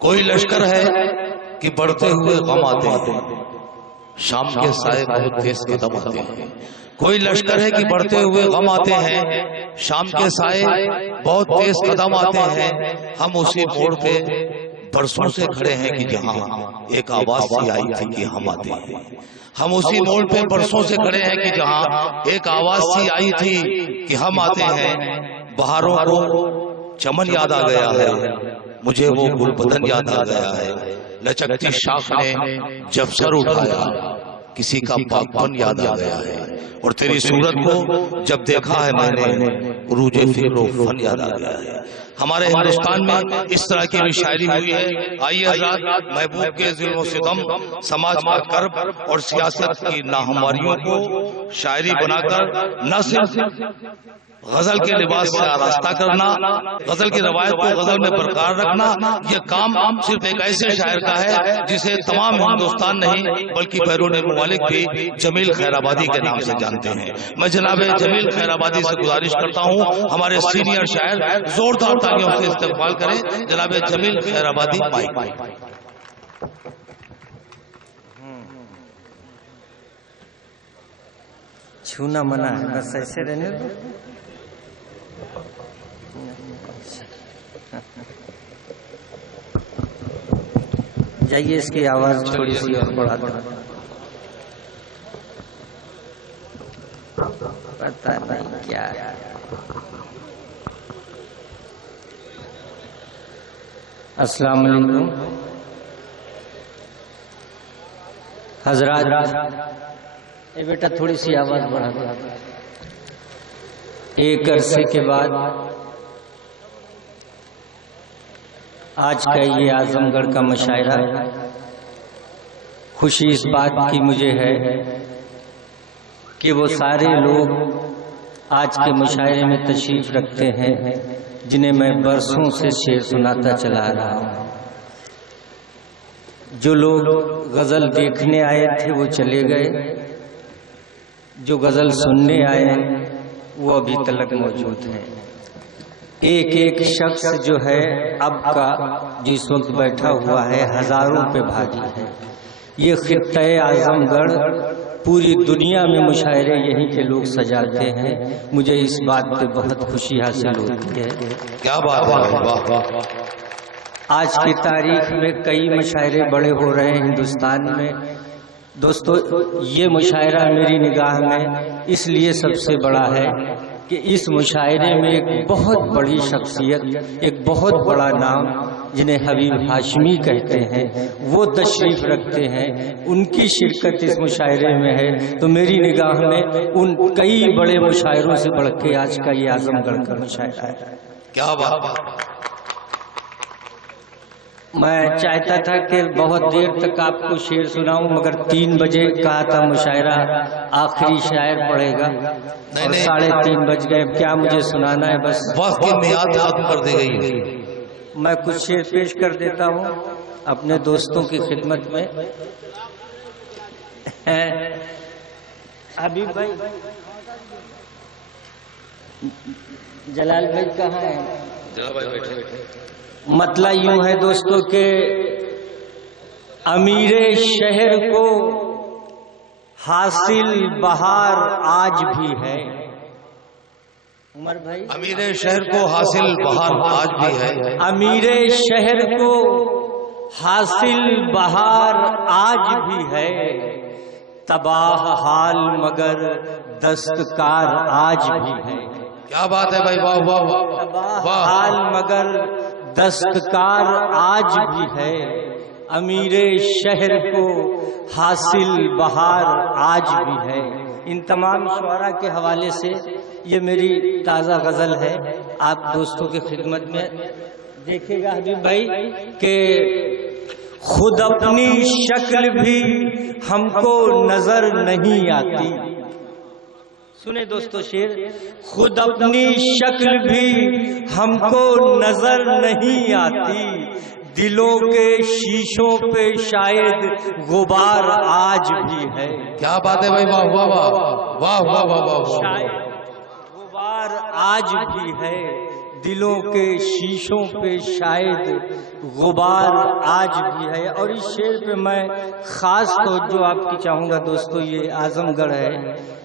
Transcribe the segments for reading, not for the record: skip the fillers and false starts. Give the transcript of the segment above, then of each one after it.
کوئی لشکر ہے کہ بڑھتے ہوئے غم آتے ہیں، شام کے سائے بہت تیز قدم آتے ہیں۔ کوئی لشکر ہے کہ بڑھتے ہوئے غم آتے ہیں، شام کے سائے بہت تیز قدم آتے ہیں۔ ہم اسی موڑ پہ برسوں سے کھڑے ہیں کہ جہاں ایک آواز سی آئی تھی کہ ہم آتے ہیں۔ ہم اسی موڑ پہ برسوں سے کھڑے ہیں کہ جہاں ایک آواز سی آئی تھی کہ ہم آتے ہیں۔ بہاروں کو چمن یاد آ گیا ہے، مجھے وہ گل بدن یاد آ گیا ہے۔ لچکتی شاخ نے جب سر اٹھایا، کسی کا پاکپن یاد آ گیا ہے۔ اور تیری صورت کو جب دیکھا ہے میں نے، عروج فکر و فن یاد آ گیا ہے۔ ہمارے ہندوستان میں اس طرح کی بھی شاعری ہوئی ہے۔ آئیے حضرات، محبوب کے ظلم و ستم، سماج کا کرب اور سیاست کی ناہمواریوں کو شاعری بنا کر نہ صرف غزل کے لباس سے آراستہ کرنا، غزل کی روایت کو غزل میں برقرار رکھنا، یہ کام صرف ایک ایسے شاعر کا ہے جسے تمام ہندوستان نہیں بلکہ بیرون ممالک بھی جمیل خیرآبادی کے نام سے جانتے ہیں۔ میں جناب جمیل خیرآبادی سے گزارش کرتا ہوں ہمارے سینئر شاعر زوردار تالیوں سے استقبال کریں۔ جناب جمیل خیرآبادی مائک۔ چھونا منع ہے، بس ایسے رہنے دو۔ جائیے اس کی آواز تھوڑی سی اور بڑھا دو۔ پتہ نہیں کیا ہے۔ السلام علیکم حضرات، اے بیٹا تھوڑی سی آواز بڑھا دو۔ ایک عرصے کے بعد آج کا یہ اعظم گڑھ کا مشاعرہ، خوشی اس بات کی مجھے ہے کہ وہ سارے لوگ آج کے مشاعرے میں تشریف رکھتے ہیں جنہیں میں برسوں سے شعر سناتا چلا رہا ہوں۔ جو لوگ غزل دیکھنے آئے تھے وہ چلے گئے، جو غزل سننے آئے وہ ابھی تک موجود ہیں۔ ایک ایک شخص جو ہے اب کا جو اس وقت بیٹھا ہوا ہے ہزاروں پہ بھاری ہے۔ یہ خطہ اعظم گڑھ پوری دنیا میں مشاعرے یہیں کے لوگ سجاتے ہیں۔ مجھے اس بات پہ بہت خوشی حاصل ہوتی ہے۔ کیا بات ہے! آج کی تاریخ میں کئی مشاعرے بڑے ہو رہے ہیں ہندوستان میں۔ دوستو، یہ مشاعرہ میری نگاہ میں اس لیے سب سے بڑا ہے کہ اس مشاعرے میں ایک بہت بڑی شخصیت، ایک بہت بڑا نام جنہیں حبیب ہاشمی کہتے ہیں، وہ تشریف رکھتے ہیں۔ ان کی شرکت اس مشاعرے میں ہے تو میری نگاہ میں ان کئی بڑے مشاعروں سے بڑھ کے آج کا یہ اعظم گڑھ کا مشاعرہ ہے۔ کیا بات! میں چاہتا تھا کہ بہت دیر تک آپ کو شعر سناؤں، مگر 3 بجے کہا تھا مشاعرہ آخری شاعر پڑھے گا، اور 3:30 بج گئے۔ کیا مجھے سنانا ہے؟ بس وقت کی میعاد ختم کر دی گئی ہے۔ میں کچھ شعر پیش کر دیتا ہوں اپنے دوستوں کی خدمت میں۔ حبیب بھائی، جلال بھائی کہاں ہیں؟ جلال بھائی بیٹھے۔ مطلع یوں ہے دوستو کہ امیر شہر کو حاصل بہار آج بھی ہے۔ عمر بھائی، امیر شہر کو حاصل بہار آج بھی ہے۔ امیر شہر کو حاصل بہار آج بھی ہے، تباہ حال مگر دستکار آج بھی ہے۔ کیا بات ہے بھائی! واہ واہ واہ! تباہ حال مگر دستکار آج بھی ہے، امیر شہر کو حاصل بہار آج بھی ہے۔ ان تمام شعراء کے حوالے سے یہ میری تازہ غزل ہے، آپ دوستوں کی خدمت میں دیکھے گا حبیب بھائی کہ خود اپنی شکل بھی ہم کو نظر نہیں آتی۔ سنیں دوستو شعر، خود اپنی شکل بھی ہم کو نظر نہیں آتی، دلوں کے شیشوں پہ شاید غبار آج بھی ہے۔ کیا بات ہے بھائی! واہ واہ واہ! واہ واہ واہ واہ! شاید غبار آج بھی ہے، دلوں کے شیشوں پہ شاید غبار آج بھی ہے۔ اور اس شعر پہ میں خاص توجہ آپ کی چاہوں گا دوستو، یہ اعظم گڑھ ہے،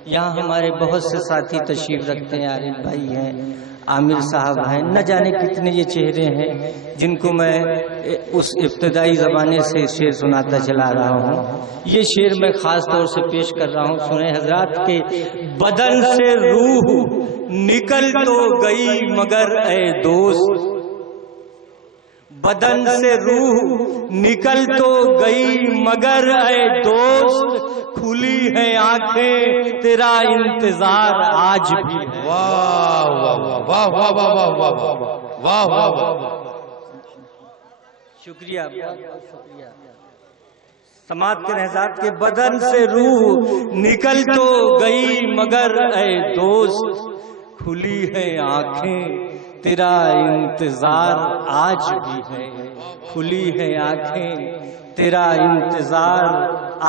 یہاں ہمارے بہت سے ساتھی تشریف رکھتے ہیں، عارف بھائی ہیں، عامر صاحب ہیں، نہ جانے کتنے یہ چہرے ہیں جن کو میں اس ابتدائی زمانے سے شعر سناتا چلا رہا ہوں۔ یہ شعر میں خاص طور سے پیش کر رہا ہوں، سنیں حضرات کہ بدن سے روح نکل تو گئی مگر اے دوست، بدن سے روح نکل تو گئی مگر اے دوست، کھلی ہے آنکھیں تیرا انتظار آج بھی ہے۔ واہ واہ واہ واہ واہ واہ واہ واہ واہ، شکریہ شکریہ۔ سماعت کریں حضرات کہ بدن سے روح نکل تو گئی مگر اے دوست، کھلی ہے آنکھیں تیرا انتظار آج بھی ہے، کھلی ہے آنکھیں تیرا انتظار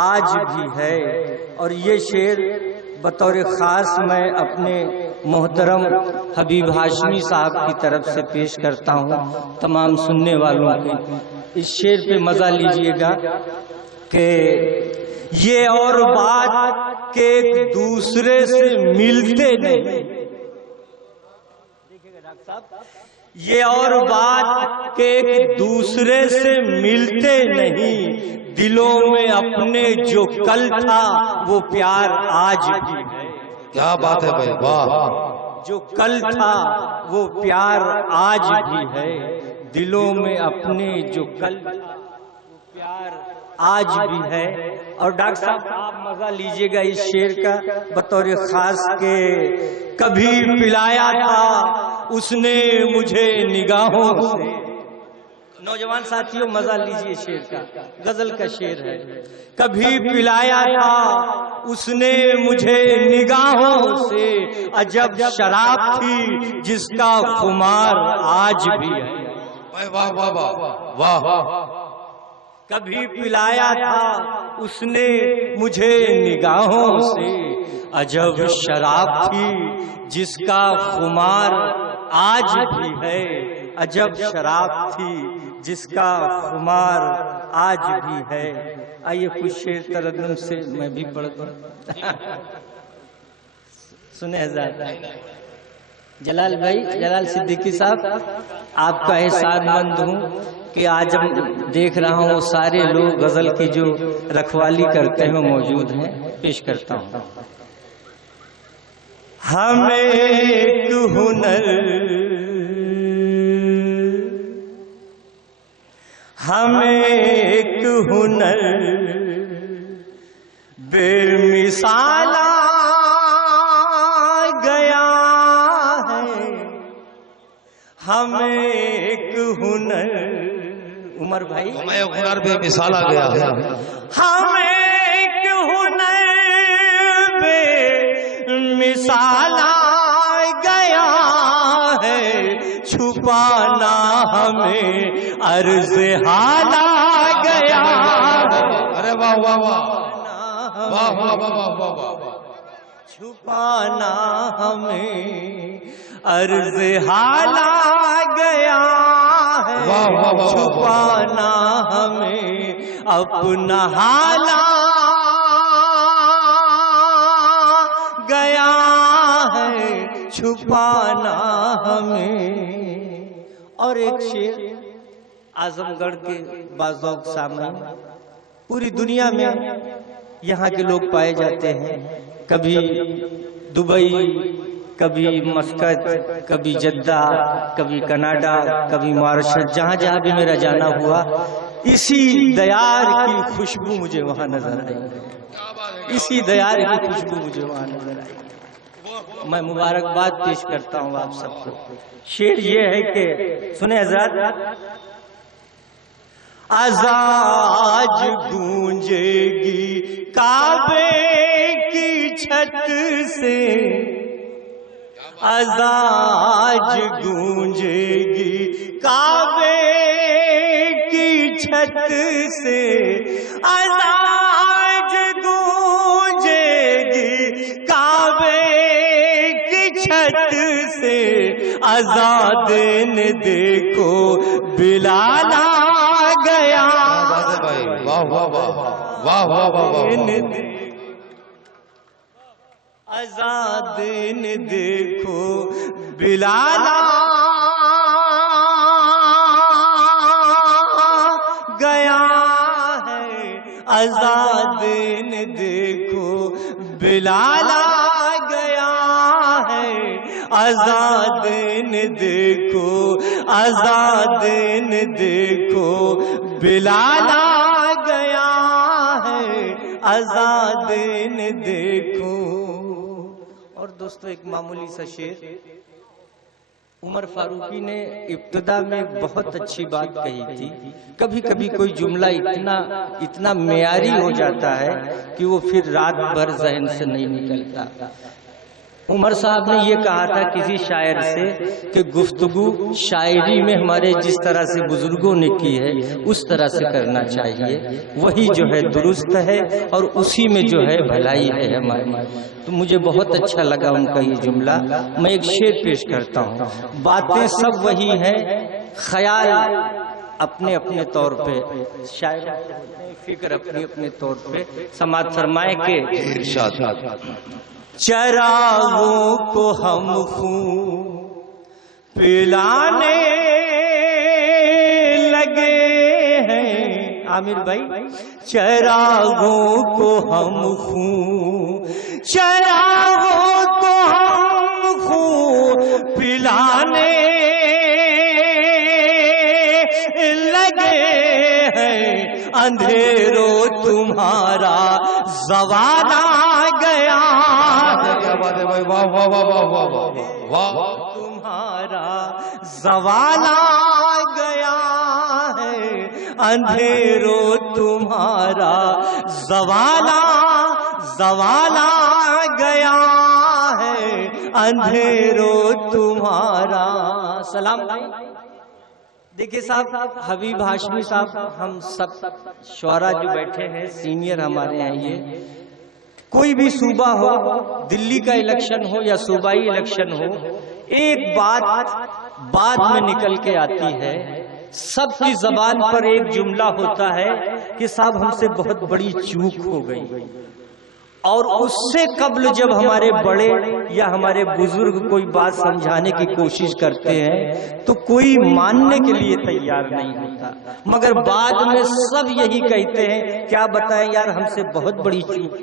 آج بھی ہے۔ اور یہ شعر بطور خاص میں اپنے محترم حبیب ہاشمی صاحب کی طرف سے پیش کرتا ہوں تمام سننے والوں کے۔ اس شعر پہ مزہ لیجئے گا کہ یہ اور بات کہ ایک دوسرے سے ملتے نہیں، یہ اور بات کہ ایک دوسرے سے ملتے نہیں، دلوں میں اپنے جو کل تھا وہ پیار آج بھی ہے۔ کیا بات ہے بھائی، واہ، جو کل تھا وہ پیار آج بھی ہے، دلوں میں اپنے جو کل تھا وہ پیار آج بھی ہے۔ اور ڈاکٹر صاحب آپ مزہ لیجئے گا اس شعر کا بطور خاص کہ کبھی پلایا تھا اس نے مجھے نگاہوں سے، نوجوان ساتھیوں مزہ لیجئے شعر کا، غزل کا شعر ہے۔ کبھی پلایا تھا اس نے مجھے نگاہوں سے، عجب شراب تھی جس کا خمار آج بھی ہے۔ واہ واہ واہ واہ، کبھی پلایا تھا اس نے مجھے نگاہوں سے، عجب شراب تھی جس کا خمار آج بھی ہے، عجب شراب تھی جس کا خمار آج بھی ہے۔ آئیے کچھ شعر ترنم سے میں بھی پڑھ دوں۔ سنیں حضرات، جلال بھائی، جلال صدیقی صاحب، آپ کا احسان مند ہوں کہ آج ہم دیکھ رہا ہوں وہ سارے لوگ غزل کی جو رکھوالی کرتے ہیں موجود ہیں، پیش کرتا ہوں۔ ہمیں ایک ہنر، ہمیں ایک ہنر بے مثال گیا ہے، ہمیں ایک ہنر، عمر بھائی، ہمیں ہنر بے مثال آ گیا ہے، ہمیں ایک ہنر بے مثال گیا ہے، چھپانا ہمیں عرض حال آ گیا ہے۔ ارے واہ واہ واہ واہ واہ واہ واہ واہ، چھپانا ہمیں عرض حال آ گیا ہے، چھپانا ہمیں اپنا حال گیا ہے، چھپانا ہمیں۔ اور ایک شعر اعظم گڑھ کے باذوق سامنے، پوری دنیا میں یہاں کے لوگ پائے جاتے ہیں، کبھی دبئی، کبھی مسقط، کبھی جدہ، کبھی کینیڈا، کبھی مارشل، جہاں جہاں بھی میرا جانا ہوا، اسی دیار کی خوشبو مجھے وہاں نظر آئی، اسی دیار کی خوشبو مجھے وہاں نظر آئی۔ میں مبارکباد پیش کرتا ہوں آپ سب کو۔ شعر یہ ہے کہ سنیں حضرات، آج گونجے گی کعبے کی چھت سے، آج گونجے گی کعبے کی چھت سے، آج گونجے گی کعبے کی چھت سے، آزاد نے دیکھو بلال آ گیا، واہ واہ واہ واہ واہ واہ، آزاد نے دیکھو بلال آ گیا ہے، آزاد نے دیکھو بلال آ گیا ہے، آزاد نے دیکھو، آزاد نے دیکھو بلال آ گیا ہے، آزاد نے دیکھو۔ اور دوستو ایک معمولی سا شعر عمر فاروقی نے ابتدا میں بہت اچھی بات کہی تھی، کبھی کبھی کوئی جملہ اتنا معیاری ہو جاتا ہے کہ وہ پھر رات بھر ذہن سے نہیں نکلتا۔ عمر صاحب نے یہ کہا تھا کسی شاعر سے کہ گفتگو شاعری میں ہمارے جس طرح سے بزرگوں نے کی ہے اس طرح سے کرنا چاہیے، وہی جو ہے درست ہے اور اسی میں جو ہے بھلائی ہے ہماری۔ تو مجھے بہت اچھا لگا ان کا یہ جملہ، میں ایک شعر پیش کرتا ہوں۔ باتیں سب وہی ہیں، خیال اپنے اپنے طور پہ، شاعر فکر اپنے اپنے طور پہ، سماعت فرمائے کہ چراغوں کو ہم خون پلانے لگے ہیں، عامر بھائی، چراغوں کو ہم خون، چراغوں کو ہم خون پلانے لگے ہیں، اندھیروں تمہارا زوال آ گیا، تمہارا زوال آ گیا ہے، اندھیروں تمہارا زوال آ گیا ہے، اندھیروں تمہارا۔ سلام۔ دیکھیں صاحب، حبیب ہاشمی صاحب، ہم سب شعراء جو بیٹھے ہیں سینئر ہمارے ہیں، یہ کوئی بھی صوبہ ہو، دلی کا الیکشن ہو یا صوبائی الیکشن ہو، ایک بات بعد میں نکل کے آتی ہے، سب کی زبان پر ایک جملہ ہوتا ہے کہ صاحب ہم سے بہت بڑی چوک ہو گئی، اور اس سے قبل جب ہمارے بڑے یا ہمارے بزرگ کوئی بات سمجھانے کی کوشش کرتے ہیں تو کوئی ماننے کے لیے تیار نہیں ہوتا، مگر بعد میں سب یہی کہتے ہیں کیا بتائیں یار ہم سے بہت بڑی چوک،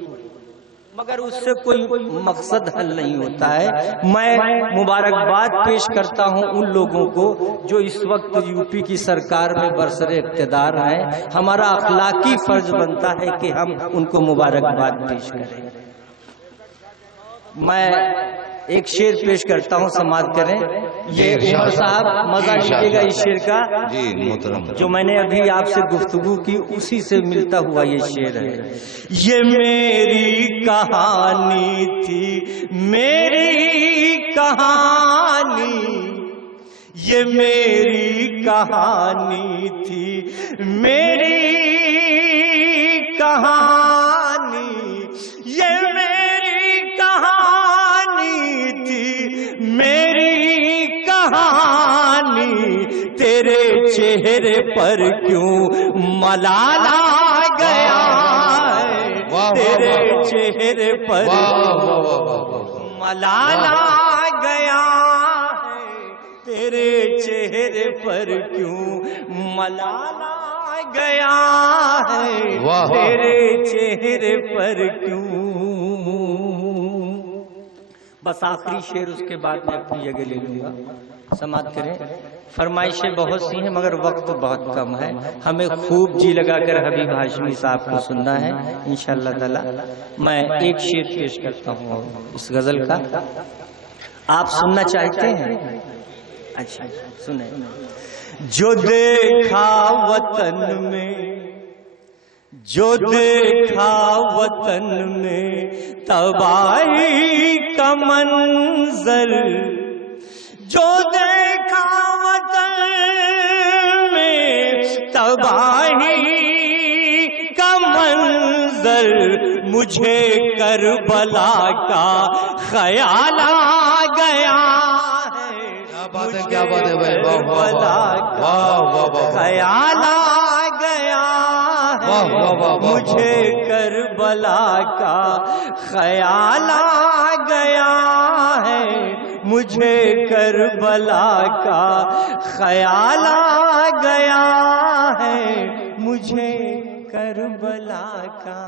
مگر اس سے کوئی مقصد حل نہیں ہوتا ہے۔ میں مبارکباد پیش کرتا ہوں ان لوگوں کو جو اس وقت یو پی کی سرکار میں برسر اقتدار ہیں، ہمارا اخلاقی فرض بنتا ہے کہ ہم ان کو مبارکباد پیش کریں۔ میں ایک شعر پیش کرتا ہوں، سماعت کریں۔ یہ عمر صاحب مزہ لیجیے گا اس شعر کا، جو میں نے ابھی آپ سے گفتگو کی اسی سے ملتا ہوا یہ شعر ہے۔ یہ میری کہانی تھی، میری کہانی، یہ میری کہانی تھی، میری کہانی، یہ میری کہانی تھی، میری کہانی، تیرے چہرے پر کیوں ملال آ گیا ہے، تیرے چہرے پر ملال آ گیا ہے، تیرے چہرے پر کیوں ملال آ گیا ہے، تیرے چہرے پر کیوں۔ بس آخری شعر اس کے بعد میں اپنی جگہ لے لوں گا، سماعت کریں۔ فرمائشیں بہت سی ہیں مگر وقت بہت کم ہے، ہمیں خوب جی لگا کر حبیب ہاشمی صاحب کو سننا ہے انشاءاللہ تعالی۔ میں ایک شعر پیش کرتا ہوں اس غزل کا، آپ سننا چاہتے ہیں؟ اچھا سنیں۔ جو دیکھا وطن میں، جو دیکھا وطن میں تباہی کا منظر، جو دیکھا وطن میں تباہی کا منظر، مجھے کربلا کا خیال آ گیا ہے، ہے کیا بات ہے بھائی واہ واہ واہ واہ واہ خیال آ گیا مجھے کربلا کا خیال آ گیا ہے مجھے کربلا کا خیال آ گیا ہے مجھے کربلا کا.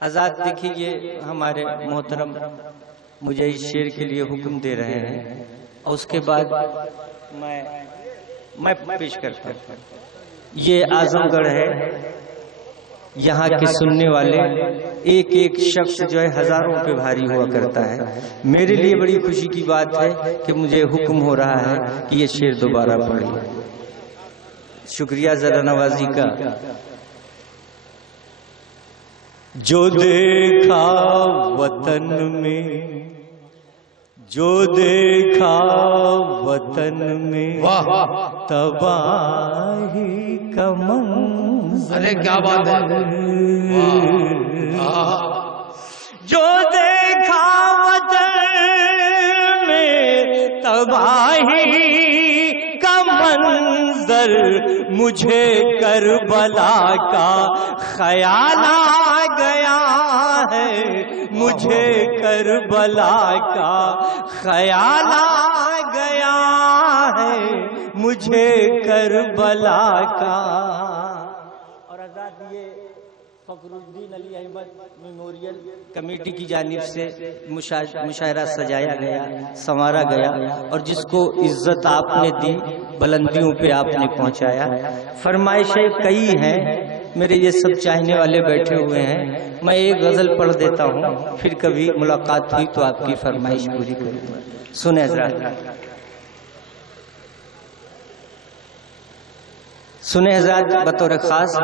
آزاد دیکھیے یہ ہمارے محترم مجھے اس شعر کے لیے حکم دے رہے ہیں اور اس کے بعد میں پیش کرتا ہوں. یہ اعظم گڑھ ہے. یہاں کے سننے والے ایک ایک شخص جو ہے ہزاروں پہ بھاری ہوا کرتا ہے. میرے لیے بڑی خوشی کی بات ہے کہ مجھے حکم ہو رہا ہے کہ یہ شعر دوبارہ پڑھیں. شکریہ ذرا نوازی کا. جو دیکھا وطن میں جو دیکھا وطن میں تباہی کا منظر. ارے کیا بات ہے جو دیکھا وطن میں تباہی کا منظر مجھے کربلا کا خیال آ گیا ہے مجھے کربلا کا خیال آ گیا ہے مجھے کربلا کا. اور آزاد یہ فخر الدین علی احمد میموریل کمیٹی کی جانب سے مشاعرہ سجایا گیا سنوارا گیا اور جس کو عزت آپ نے دی بلندیوں پہ آپ نے پہنچایا. فرمائشیں کئی ہیں میرے یہ سب چاہنے والے بیٹھے ہوئے ہیں. میں ایک غزل پڑھ دیتا ہوں پھر کبھی ملاقات ہوئی تو آپ کی فرمائش پوری کروں گا. سنیں حضرات سنیں حضرات بطور خاص.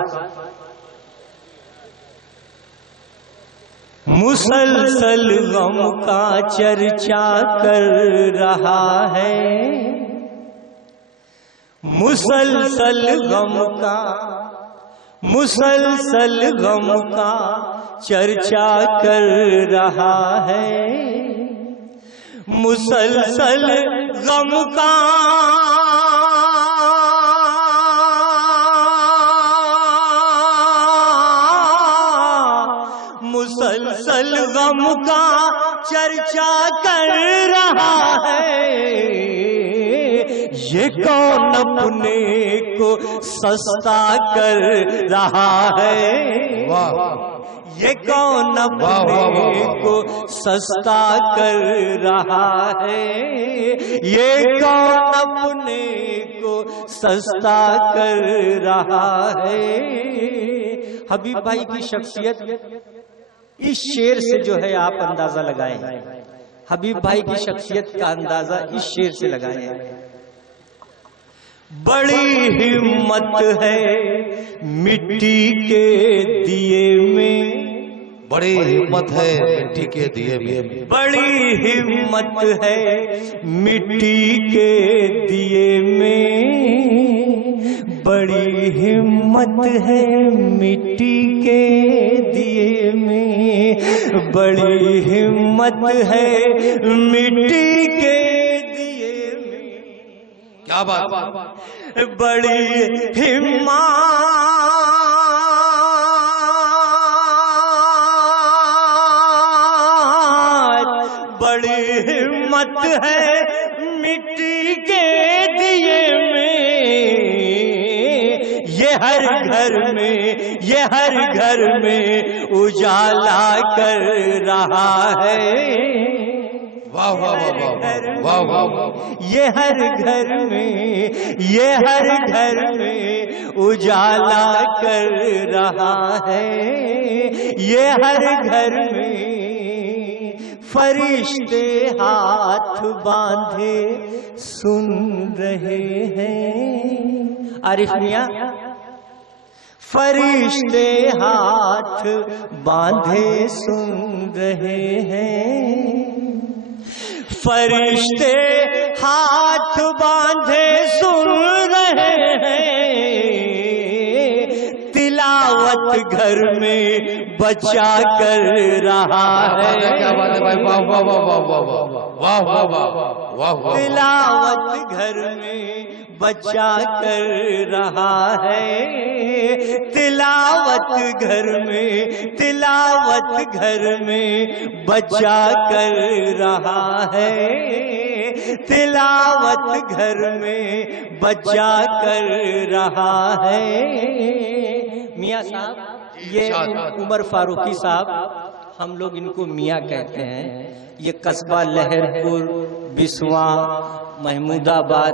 مسلسل غم کا چرچا کر رہا ہے مسلسل غم کا چرچا کر رہا ہے مسلسل غم کا مسلسل غم کا چرچا کر رہا ہے. یہ کون اپنے کو سستا کر رہا ہے یہ کون اپنے کو سستا کر رہا ہے یہ کون اپنے کو سستا کر رہا ہے. حبیب بھائی کی شخصیت اس شعر سے جو ہے آپ اندازہ لگائیں. حبیب بھائی کی شخصیت کا اندازہ اس شعر سے لگائیں. بڑی ہمت ہے مٹی کے دیے میں بڑی ہمت ہے مٹی کے دیے میں بڑی ہمت ہے مٹی کے دیے میں بڑی ہمت ہے مٹی کے دیے میں بڑی ہمت ہے مٹی کے دیے میں. کیا بات بڑی ہمت بڑی ہمت ہے مٹی کے دیے میں یہ ہر گھر میں اجالا کر رہا ہے. واہ واہ واہ واہ واہ. یہ ہر گھر میں اجالا کر رہا ہے. یہ ہر گھر میں فرشتے ہاتھ باندھے سن رہے ہیں. عارف میاں فرشتے ہاتھ باندھے سن رہے ہیں فرشتے ہاتھ باندھے سن رہے ہیں. تلاوت گھر میں بچا کر رہا ہے. کیا بات ہے بھائی واہ واہ واہ واہ واہ. واہ واہ واہ واہ واہ، تلاوت گھر میں بچہ کر رہا ہے، تلاوت گھر میں، تلاوت گھر میں بچہ کر رہا ہے، تلاوت گھر میں بچہ کر رہا ہے۔ میاں صاحب، یہ عمر فاروقی صاحب، ہم لوگ ان کو میاں کہتے ہیں، یہ قصبہ لہر پور، بسواں، محمود آباد،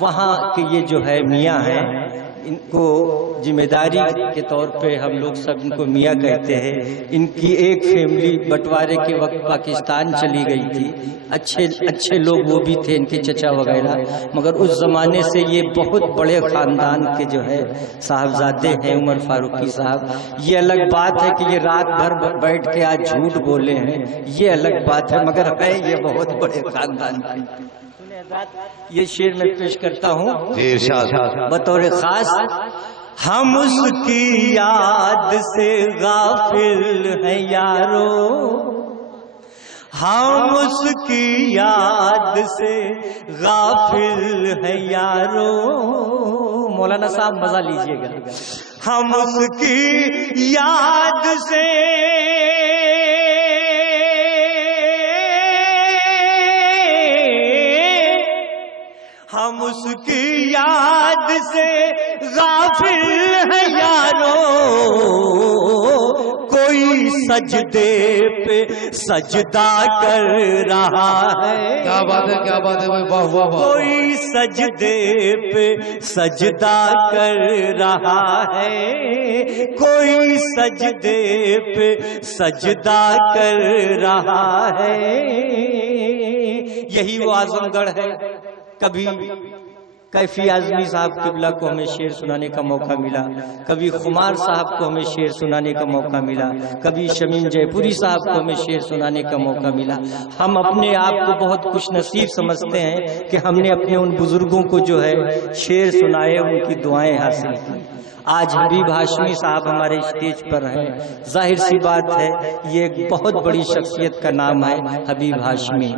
وہاں کے یہ جو ہے میاں ہیں، ان کو ذمہ داری کے طور پہ ہم لوگ سب ان کو میاں کہتے ہیں۔ ان کی ایک فیملی بٹوارے کے وقت پاکستان چلی گئی تھی، اچھے لوگ وہ بھی تھے، ان کے چچا وغیرہ، مگر اس زمانے سے یہ بہت بڑے خاندان کے جو ہے صاحبزادے ہیں عمر فاروقی صاحب۔ یہ الگ بات ہے کہ یہ رات بھر بیٹھ کے آج جھوٹ بولے ہیں، یہ الگ بات ہے، مگر ہے یہ بہت بڑے خاندان کے۔ یہ شعر میں پیش کرتا ہوں بطور خاص۔ ہم اس کی یاد سے غافل ہیں یارو، ہم اس کی یاد سے غافل ہیں یارو۔ مولانا صاحب مزہ لیجئے گا۔ ہم اس کی یاد سے ہم اس کی یاد سے غافل ہیں یارو، کوئی سجدے پہ سجدہ کر رہا ہے۔ کیا بات ہے، کیا بات ہے، واہ واہ واہ، کوئی سجدے پہ سجدہ کر رہا ہے، کوئی سجدے پہ سجدہ کر رہا ہے۔ یہی وہ اعظم گڑھ ہے۔ کبھی کیفی اعظمی صاحب قبلہ کو ہمیں شعر سنانے کا موقع ملا، کبھی خمار صاحب کو ہمیں شعر سنانے کا موقع ملا، کبھی شمیم جے پوری صاحب کو ہمیں شعر سنانے کا موقع ملا۔ ہم اپنے آپ کو بہت خوش نصیب سمجھتے ہیں کہ ہم نے اپنے ان بزرگوں کو جو ہے شعر سنائے، ان کی دعائیں حاصل کی۔ آج حبیب ہاشمی صاحب ہمارے اسٹیج پر ہیں، ظاہر سی بات ہے یہ ایک بہت بڑی شخصیت کا نام ہے حبیب ہاشمی۔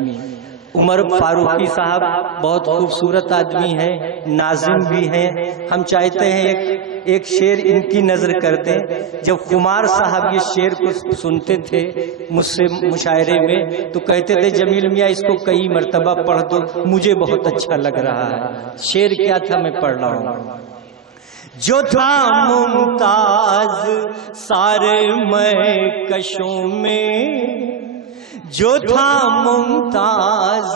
عمر فاروقی صاحب بہت خوبصورت آدمی ہیں، ناظم بھی ہیں۔ ہم چاہتے ہیں ایک شعر ان کی نظر کرتے۔ جب خمار صاحب یہ شعر کو سنتے تھے مجھ سے مشاعرے میں تو کہتے تھے جمیل میاں اس کو کئی مرتبہ پڑھ دو، مجھے بہت اچھا لگ رہا ہے۔ شعر کیا تھا میں پڑھ رہا ہوں۔ جو تھا ممتاز سارے مہکشوں میں، جو تھا ممتاز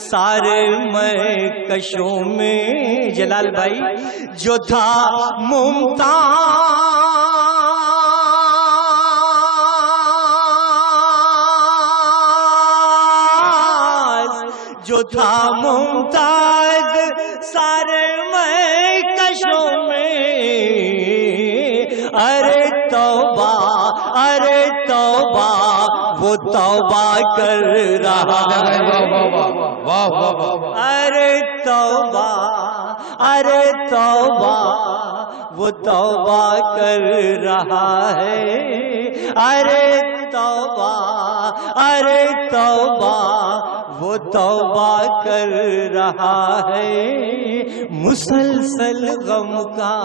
سارے مہکشوں میں، جلال بھائی، جو تھا ممتاز، جو تھا ممتاز سارے مہکشوں میں، ارے توبہ، ارے توبہ، وہ توبہ کر رہا ہے۔ ارے توبہ، ارے توبہ، وہ توبہ کر رہا ہے۔ ارے توبہ، ارے توبہ، وہ توبہ کر رہا ہے۔ مسلسل غم کا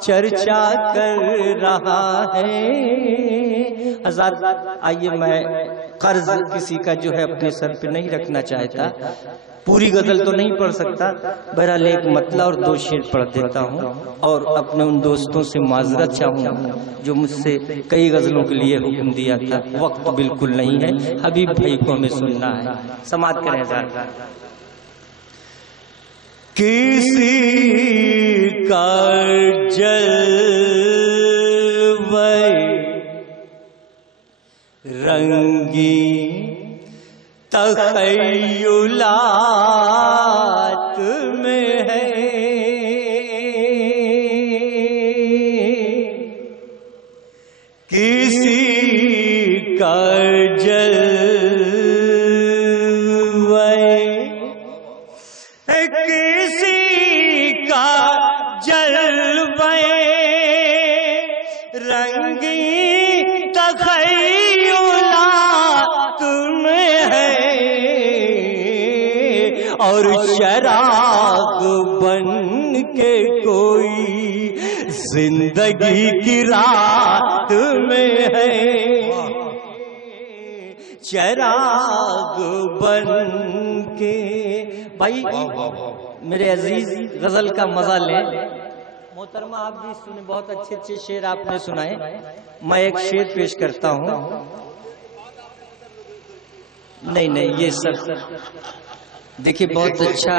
چرچا کر رہا ہے۔ حضرات آئیے، میں قرض کسی کا جو ہے اپنے سر پہ نہیں رکھنا چاہتا، پوری غزل تو نہیں پڑھ سکتا، بہرحال ایک مطلع اور دو شعر پڑھ دیتا ہوں اور اپنے ان دوستوں سے معذرت چاہوں گا جو مجھ سے کئی غزلوں کے لیے حکم دیا تھا۔ وقت بالکل نہیں ہے، حبیب بھائی کو ہمیں سننا ہے۔ سماعت کریں ذرا۔ کسی کا جلوے رنگی تخیلات میں ہے، کسی کا جلوے، کسی چراغ بن کے کوئی زندگی کی رات میں ہے، چراغ بن کے۔ بھائی میرے عزیز غزل کا مزہ لیں، محترمہ آپ بھی سنیں، بہت اچھے اچھے شعر آپ نے سنائے۔ میں ایک شعر پیش کرتا ہوں، نہیں یہ سب دیکھیے بہت اچھا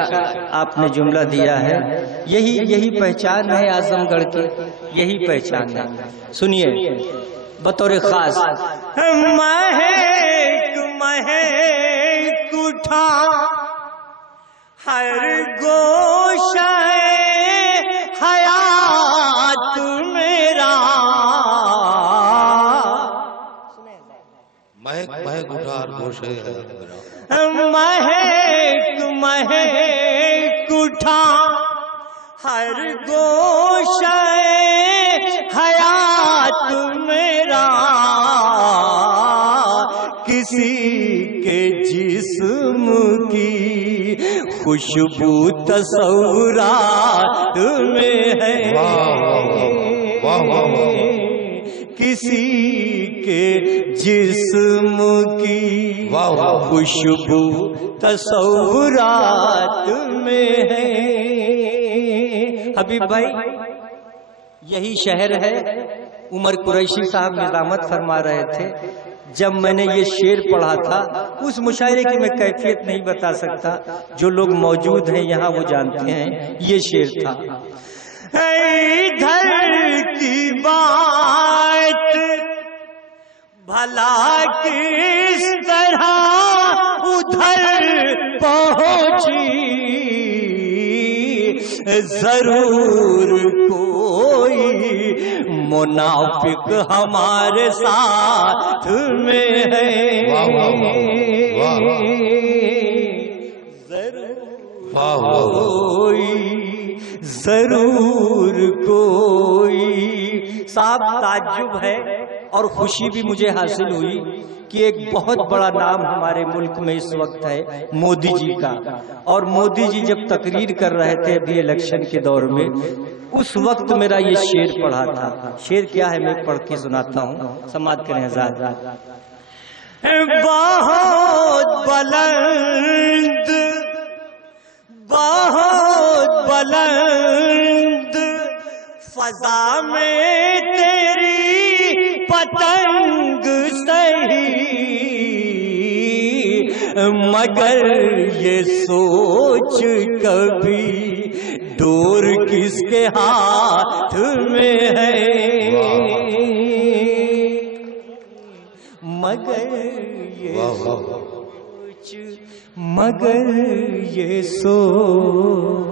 آپ نے جملہ دیا ہے، یہی پہچان ہے اعظم گڑھ کی، یہی پہچان ہے۔ سنیے بطور خاص، مہک اٹھا ہر گوشہ حیات میرا، مہک اٹھا ہر گوشہ حیات میرا، مہک اٹھا ہر گوشہ حیات میرا، کسی کے جسم کی خوشبو تصورات میں ہے، کسی کے جسم کی خوشبو تصورات میں ہے۔ حبیب بھائی یہی شہر ہے، عمر قریشی صاحب نظامت فرما رہے تھے، جب میں نے یہ شعر پڑھا تھا، اس مشاعرے کی میں کیفیت نہیں بتا سکتا، جو لوگ موجود ہیں یہاں وہ جانتے ہیں، یہ شعر تھا، ادھر کی بات بھلا کس طرح ادھر پہنچی، ضرور کوئی منافق ہمارے ساتھ میں ہے، ضرور کوئی۔ صاحب تعجب ہے اور خوشی بھی مجھے حاصل ہوئی کہ ایک بہت بڑا نام ہمارے ملک میں اس وقت ہے مودی جی کا، اور مودی جی جب تقریر کر رہے تھے ابھی الیکشن کے دور میں، اس وقت میرا یہ شعر پڑھا تھا۔ شعر کیا ہے میں پڑھ کے سناتا ہوں، سماعت کریں حضرات۔ بہت بلند بہت بلند فضا میں تیری پتنگ سہی، مگر یہ سوچ کبھی ڈور کس کے ہاتھ میں ہے، مگر یہ سوچ